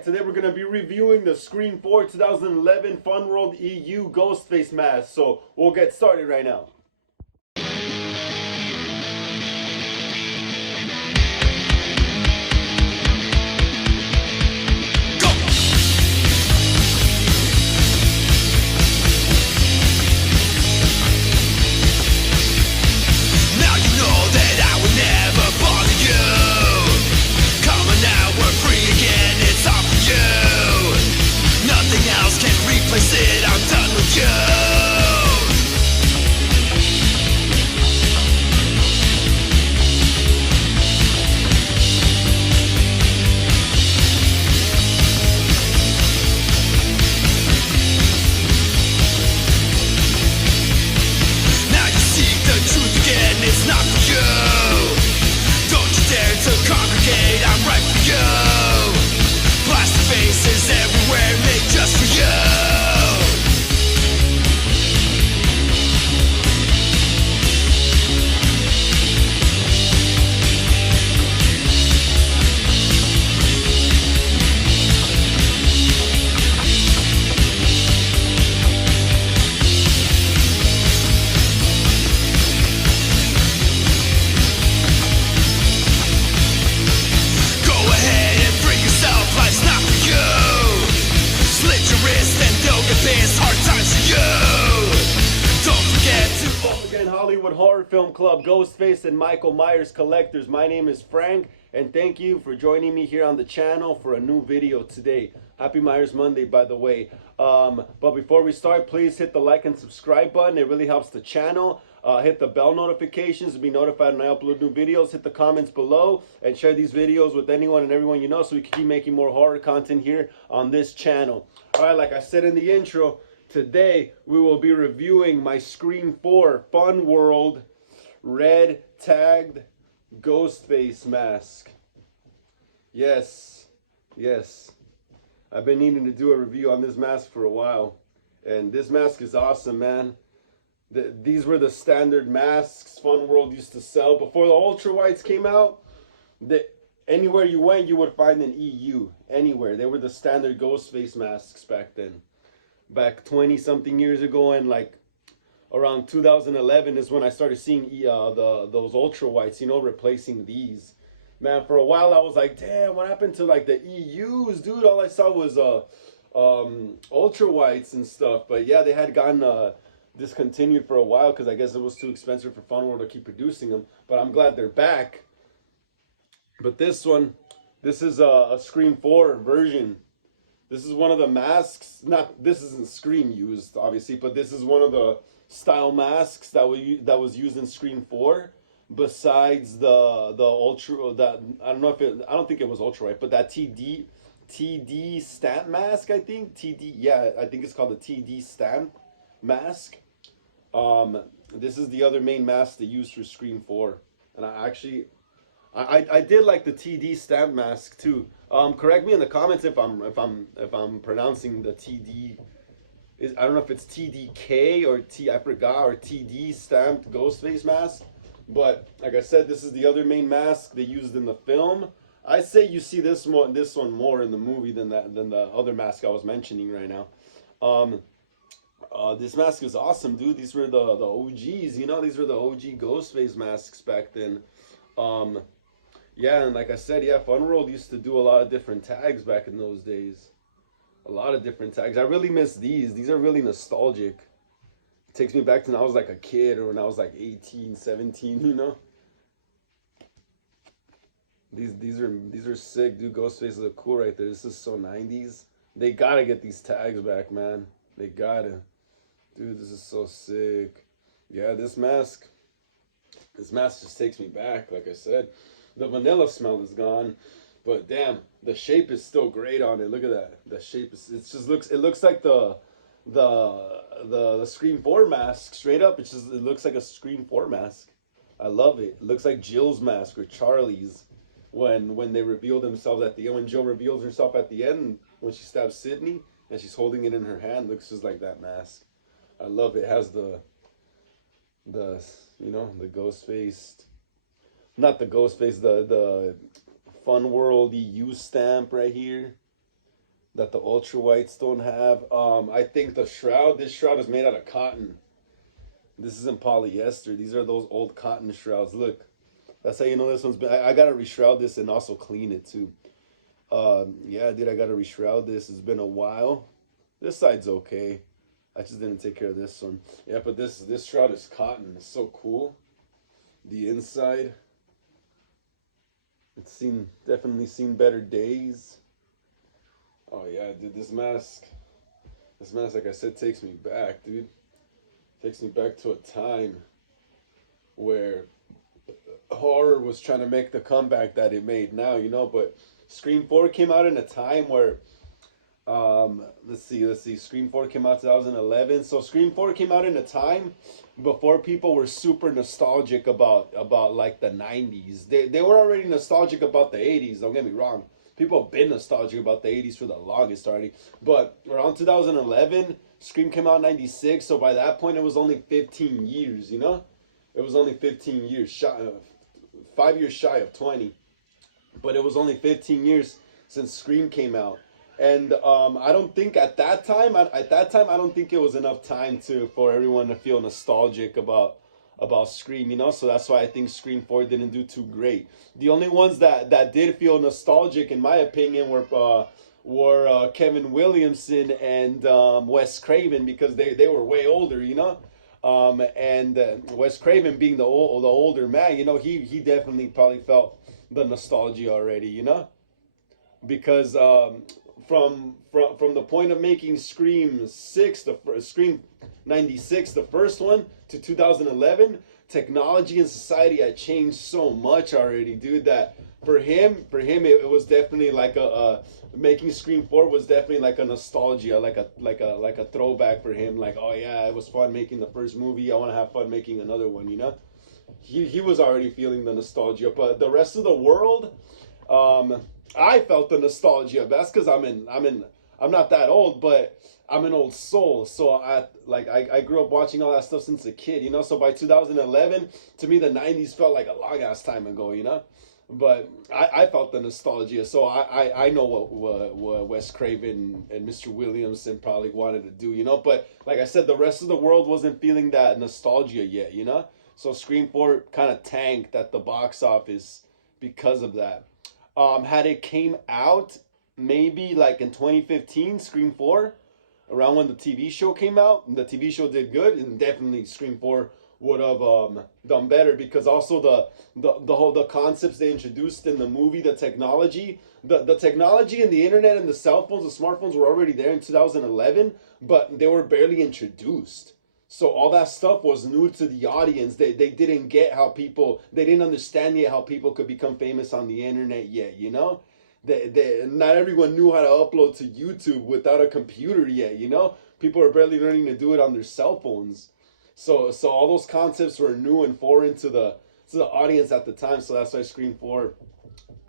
Alright, today we're going to be reviewing the SCRE4M 2011 Fun World EU Ghostface mask. So we'll get started right now. Hollywood Horror Film Club, Ghostface and Michael Myers collectors. My name is Frank, and thank you for joining me here on the channel for a new video today. Happy Myers Monday, by the way. But before we start, please hit the like and subscribe button. It really helps the channel. Hit the bell notifications to be notified when I upload new videos. Hit the comments below and share these videos with anyone and everyone you know so we can keep making more horror content here on this channel. All right, like I said in the intro, today we will be reviewing my SCRE4M Fun World red tagged Ghostface mask. Yes, I've been needing to do a review on this mask for a while, and this mask is awesome, man. These were the standard masks Fun World used to sell before the ultra whites came out. Anywhere you went, you would find an EU. Anywhere. They were the standard Ghostface masks back then. Back 20 something years ago, and like around 2011 is when I started seeing those ultra whites, you know, replacing these. Man, for a while I was like, damn, what happened to like the EUs, dude? All I saw was ultra whites and stuff. But yeah, they had gotten discontinued for a while because I guess it was too expensive for Fun World to keep producing them. But I'm glad they're back. But this one, this is a SCRE4M version. This is one of the masks. This isn't Scream used, obviously, but this is one of the style masks that was used in SCRE4M. Besides the ultra, that I don't think it was ultra white, but that TD stamp mask, I think I think it's called the TD stamp mask. This is the other main mask they used for SCRE4M, and I did like the TD stamp mask too. Correct me in the comments if I'm pronouncing the TD. I don't know if it's TDK or I forgot, or TD stamped Ghostface mask. But like I said, this is the other main mask they used in the film. I say you see this one more in the movie than the other mask I was mentioning right now. This mask is awesome, dude. These were the OGs, you know. These were the OG Ghostface masks back then. Yeah, and like I said, yeah, Fun World used to do a lot of different tags back in those days. A lot of different tags. I really miss these. These are really nostalgic. It takes me back to when I was like a kid, or when I was like 18, 17, you know? These are sick, dude. Ghostface look cool right there. This is so 90s. They gotta get these tags back, man. They gotta. Dude, this is so sick. Yeah, this mask just takes me back, like I said. The vanilla smell is gone, but damn, the shape is still great on it. Look at that. The shape is, it looks like the SCRE4M mask straight up. It looks like a SCRE4M mask. I love it. It looks like Jill's mask or Charlie's when they reveal themselves at the end. When Jill reveals herself at the end, when she stabs Sydney and she's holding it in her hand, looks just like that mask. I love it. It has the you know, the Ghostface, not the Ghostface, the Fun World EU stamp right here. that the ultra whites don't have. I think the shroud, this shroud is made out of cotton. This isn't polyester. These are those old cotton shrouds. Look, that's how you know this one's been. I gotta reshroud this and also clean it too. Yeah, dude, I gotta reshroud this. It's been a while. This side's okay. I just didn't take care of this one. Yeah, but this shroud is cotton. It's so cool. The inside, it's definitely seen better days. Oh yeah, dude, this mask, like I said, takes me back, dude. Takes me back to a time where horror was trying to make the comeback that it made now, you know. But Scream 4 came out in a time where, let's see, Scream 4 came out 2011. So Scream 4 came out in a time before people were super nostalgic about like the 90s. They were already nostalgic about the 80s, don't get me wrong. People have been nostalgic about the 80s for the longest already. But around 2011, Scream came out in 96, so by that point it was only 15 years, you know? It was only 15 years, 5 years shy of 20. But it was only 15 years since Scream came out. And I don't think at that time, I don't think it was enough time for everyone to feel nostalgic about Scream, you know. So that's why I think Scream 4 didn't do too great. The only ones that did feel nostalgic, in my opinion, were Kevin Williamson and Wes Craven, because they were way older, you know. And Wes Craven being the older man, you know, he definitely probably felt the nostalgia already, you know, because from the point of making Scream 6, Scream 96, the first one, to 2011, technology and society had changed so much already, dude, that for him it was definitely like a making Scream 4 was definitely like a nostalgia, like a throwback for him. Like, oh yeah, it was fun making the first movie, I want to have fun making another one, you know. He was already feeling the nostalgia, but the rest of the world, I felt the nostalgia. That's because I'm not that old, but I'm an old soul. So I grew up watching all that stuff since a kid, you know. So by 2011, to me, the 90s felt like a long ass time ago, you know. But I felt the nostalgia. So I know what Wes Craven and Mr. Williamson probably wanted to do, you know. But like I said, the rest of the world wasn't feeling that nostalgia yet, you know. So Scream 4 kind of tanked at the box office because of that. Had it came out maybe like in 2015, Scream 4, around when the TV show came out, the TV show did good, and definitely Scream 4 would have done better, because also the concepts they introduced in the movie, the technology and the internet and the cell phones, the smartphones were already there in 2011, but they were barely introduced. So all that stuff was new to the audience. They didn't get they didn't understand yet how people could become famous on the internet yet, you know? Not everyone knew how to upload to YouTube without a computer yet, you know? People are barely learning to do it on their cell phones. So all those concepts were new and foreign to the audience at the time. So that's why Scream 4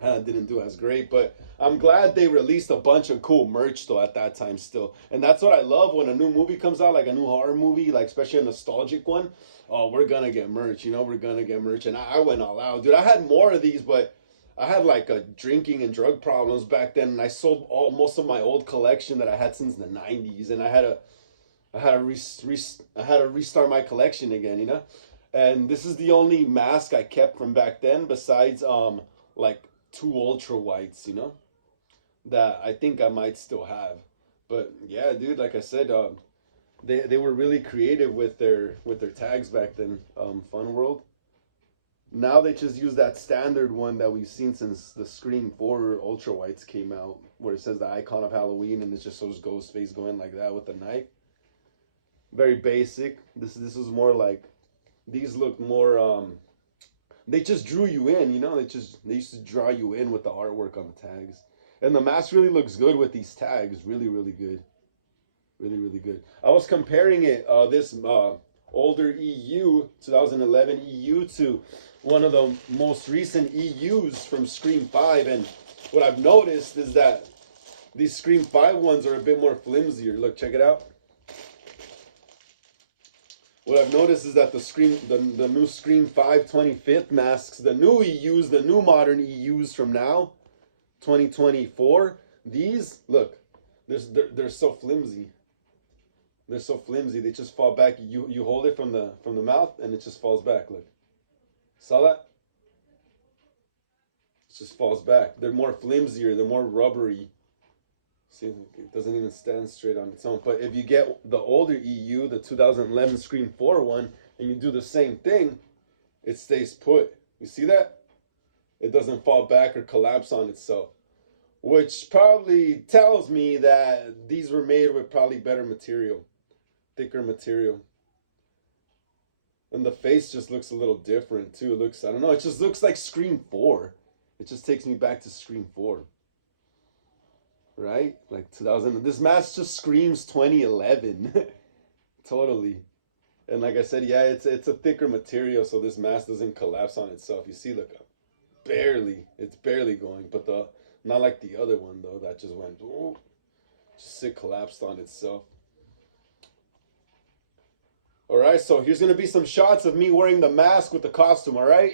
didn't do as great. But I'm glad they released a bunch of cool merch though at that time still. And that's what I love when a new movie comes out, like a new horror movie, like especially a nostalgic one. Oh, we're gonna get merch, you know, we're gonna get merch. And I went all out, dude. I had more of these, but I had like a drinking and drug problems back then, and I sold most of my old collection that I had since the 90s, and I had to restart my collection again, you know. And this is the only mask I kept from back then, besides like 2 ultra whites, you know, that I think I might still have. But yeah, dude, like I said, they were really creative with their tags back then. Fun World. Now they just use that standard one that we've seen since the Scream 4 ultra whites came out, where it says the icon of Halloween, and it's just shows Ghostface going like that with a knife. Very basic. This was more like, these look more they just drew you in, you know. They used to draw you in with the artwork on the tags. And the mask really looks good with these tags. Really, really good. Really, really good. I was comparing it, this older EU, 2011 EU, to one of the most recent EUs from Scream 5. And what I've noticed is that these Scream 5 ones are a bit more flimsier. Look, check it out. What I've noticed is that the new Scream 5 25th masks, the new EUs, the new modern EUs from now, 2024, these, look, They're so flimsy. They're so flimsy. They just fall back. You hold it from the mouth and it just falls back. Look, saw that? It just falls back. They're more flimsier. They're more rubbery. See, it doesn't even stand straight on its own. But if you get the older EU, the 2011 SCRE4 one, and you do the same thing, it stays put. You see that? It doesn't fall back or collapse on itself. Which probably tells me that these were made with probably better material, thicker material. And the face just looks a little different too. It looks, I don't know, it just looks like SCRE4. It just takes me back to SCRE4. Right? Like 2000. This mask just screams 2011. Totally. And like I said, yeah, it's a thicker material, so this mask doesn't collapse on itself. You see, look, barely. It's barely going, but not like the other one though that just went, oh, just it collapsed on itself. All right, so here's gonna be some shots of me wearing the mask with the costume. All right.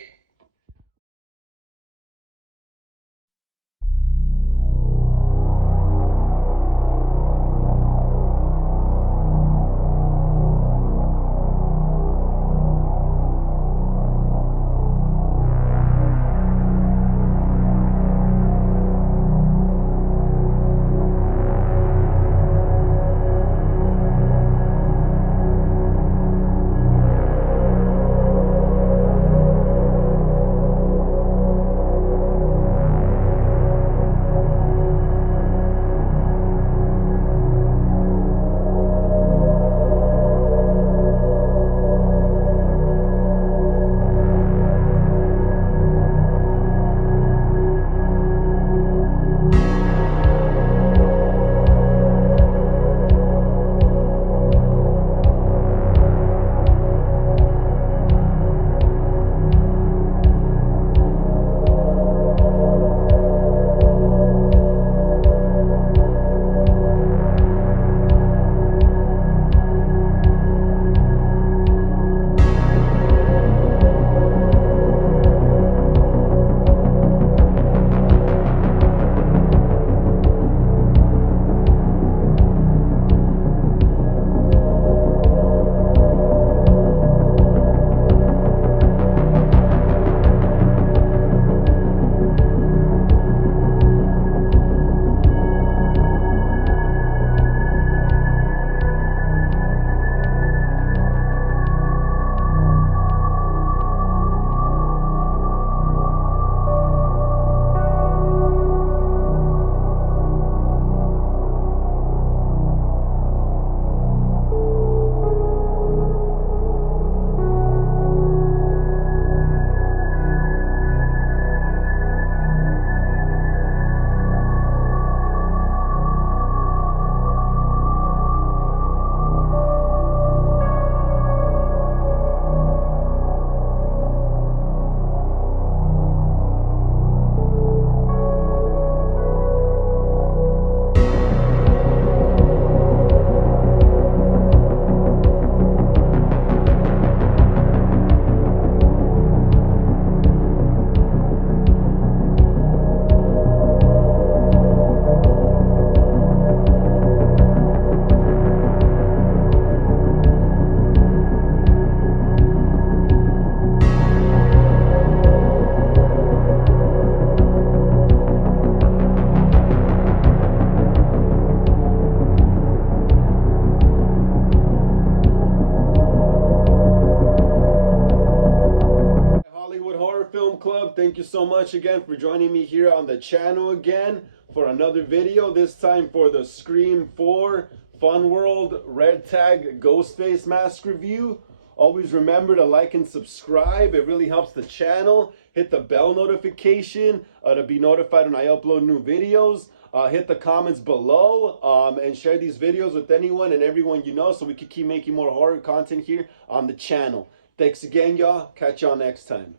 Thank you so much again for joining me here on the channel again for another video, this time for the SCRE4 Fun World Red Tag Ghostface mask review. Always remember to like and subscribe. It really helps the channel. Hit the bell notification to be notified when I upload new videos. Hit the comments below and share these videos with anyone and everyone you know so we can keep making more horror content here on the channel. Thanks again, y'all. Catch y'all next time.